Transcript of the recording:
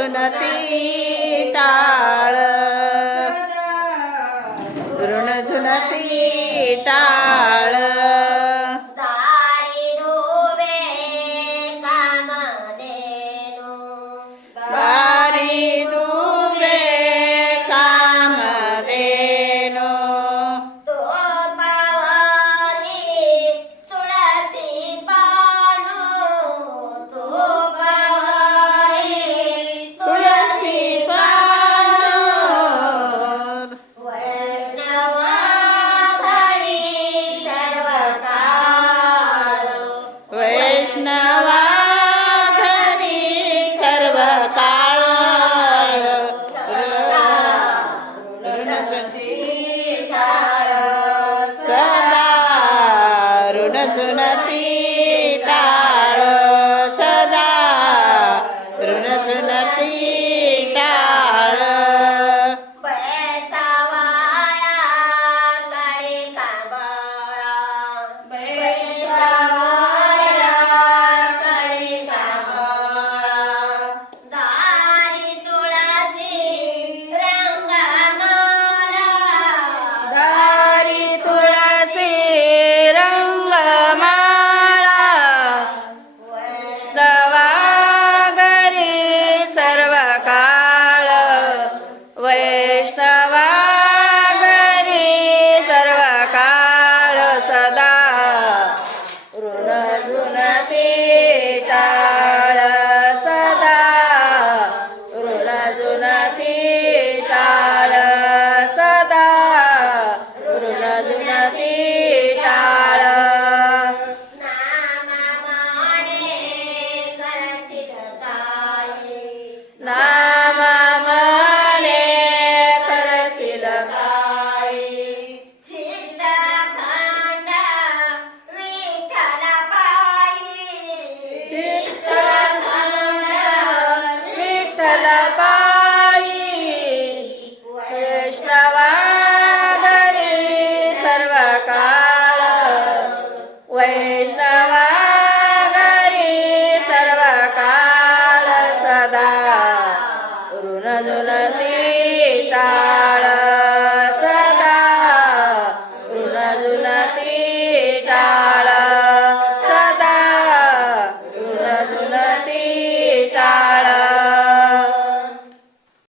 सुनती टा वैष्णवा घरी सर्व काळ सदा ऋण सुनती टाळ Bye. सर्वा घरी सर्व काळ सदा. ऋण झुलती